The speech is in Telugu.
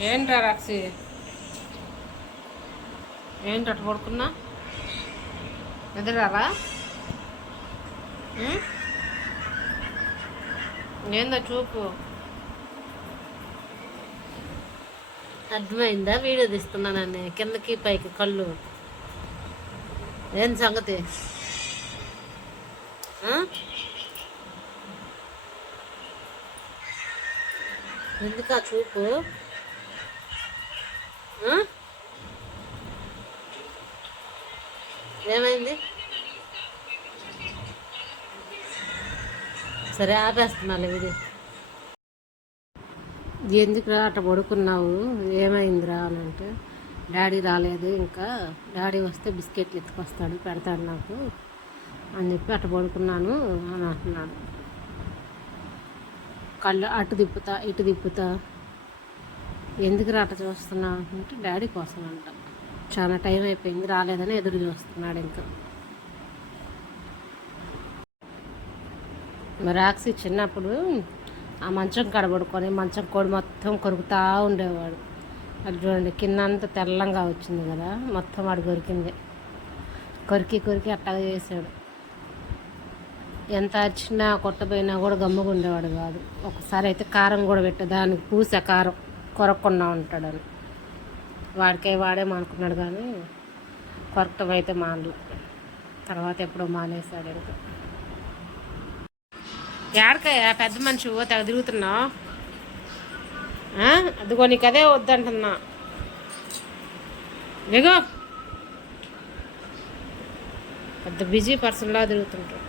ఏంట్రా రాక్షి, ఏంటి అట్ట పడుకున్నా? నిద్రరావా? ఏందో చూపు. అర్థమైందా? వీడియో తీస్తున్నానని కిందకి పైకి కళ్ళు. ఏం సంగతి? ఎందుకా చూపు? ఏమైంది? సరే ఆపేస్తున్నాను వీడియో. ఎందుకురా అట్ట పడుకున్నావు, ఏమైందిరా అని అంటే, డాడీ రాలేదు ఇంకా, డాడీ వస్తే బిస్కెట్లు ఎత్తుకొస్తాడు, పెడతాడు నాకు అని చెప్పి అట్ట పడుకున్నాను అని అంటున్నాడు. కళ్ళు అటు తిప్పుతా ఇటు తిప్పుతా, ఎందుకు అట్ట చూస్తున్నావు అంటే డాడీ కోసం అంట. చాలా టైం అయిపోయింది, రాలేదని ఎదురు చూస్తున్నాడు. ఇంకా మరి రాక్సి చిన్నప్పుడు ఆ మంచం కాడ పడుకొని మంచం కోడి మొత్తం కొరుకుతూ ఉండేవాడు. అది చూడండి, కింద అంతా తెల్లంగా వచ్చింది కదా, మొత్తం వాడు కొరికింది. కొరికి కొరికి అట్టగా చేసాడు. ఎంత అరిచినా కొట్టపోయినా కూడా గమ్ముగా ఉండేవాడు కాదు. ఒకసారి అయితే కారం కూడా పెట్టే, దానికి పూసే కారం కొరక్కుండా ఉంటాడని వాడే మానుకున్నాడు, కానీ కొరకటం అయితే మానలు. తర్వాత ఎప్పుడో మానేశాడు. ఇంకా ఏడకయ్యా పెద్ద మనిషి తెగ తిరుగుతున్నావు? అదిగో నీకు అదే వద్దంటున్నా. ఇగో పెద్ద బిజీ పర్సన్లా తిరుగుతుంటాడు.